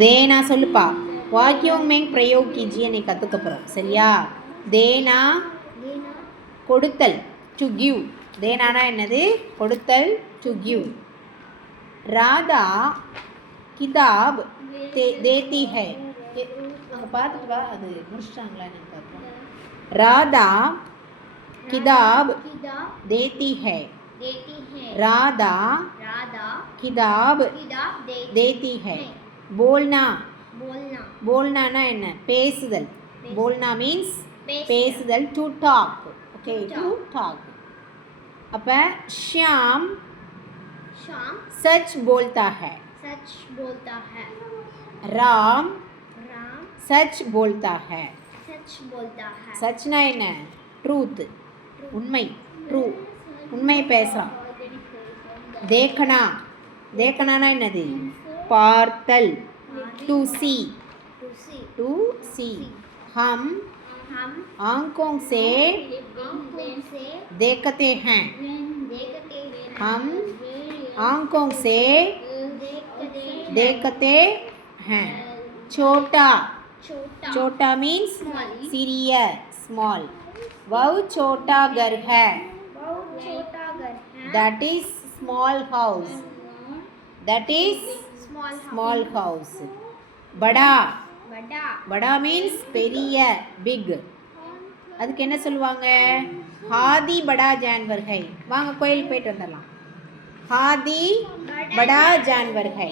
தேனா சொல்லுப்பா. வாக்கியம் में प्रयोग कीजिए நீ கற்றுக்க போகிறோம் சரியா. தேனா கொடுத்தல், டு கிவ். தேனானா என்னது? கொடுத்தல், டு கிவ். ராதா கிதாப் தேத்தி है. அங்கே பார்த்துட்டு வா, அது முடிச்சிட்டாங்களா என்னன்னு பார்ப்போம். ராதா கிதாப் देती है. राधा किताब देती है. बोलना बोलना என்ன? பேசுதல். बोलना means பேசுதல், to talk. okay, to talk. அப்ப श्याम सच बोलता है. राम सच बोलता है. सचना என்ன? ட்ரூத், உண்மை, ட்ரூ, உண்மை பேசுகிறான். देखना देखना என்னது? பார்த்தல், டு सी. हम आंखों से देखते हैं. हम आंखों से देखते हैं. छोटा छोटा means सिरिय, small. वह छोटा घर है. that is small house. that is small house. बड़ा बड़ा means பெரிய, big. அதுக்கு என்ன சொல்லுவாங்க? हादी बड़ा जानवर है. வாங்க கோயிலுக்கு போயிட்டு வந்துடலாம். हादी बड़ा जानवर है.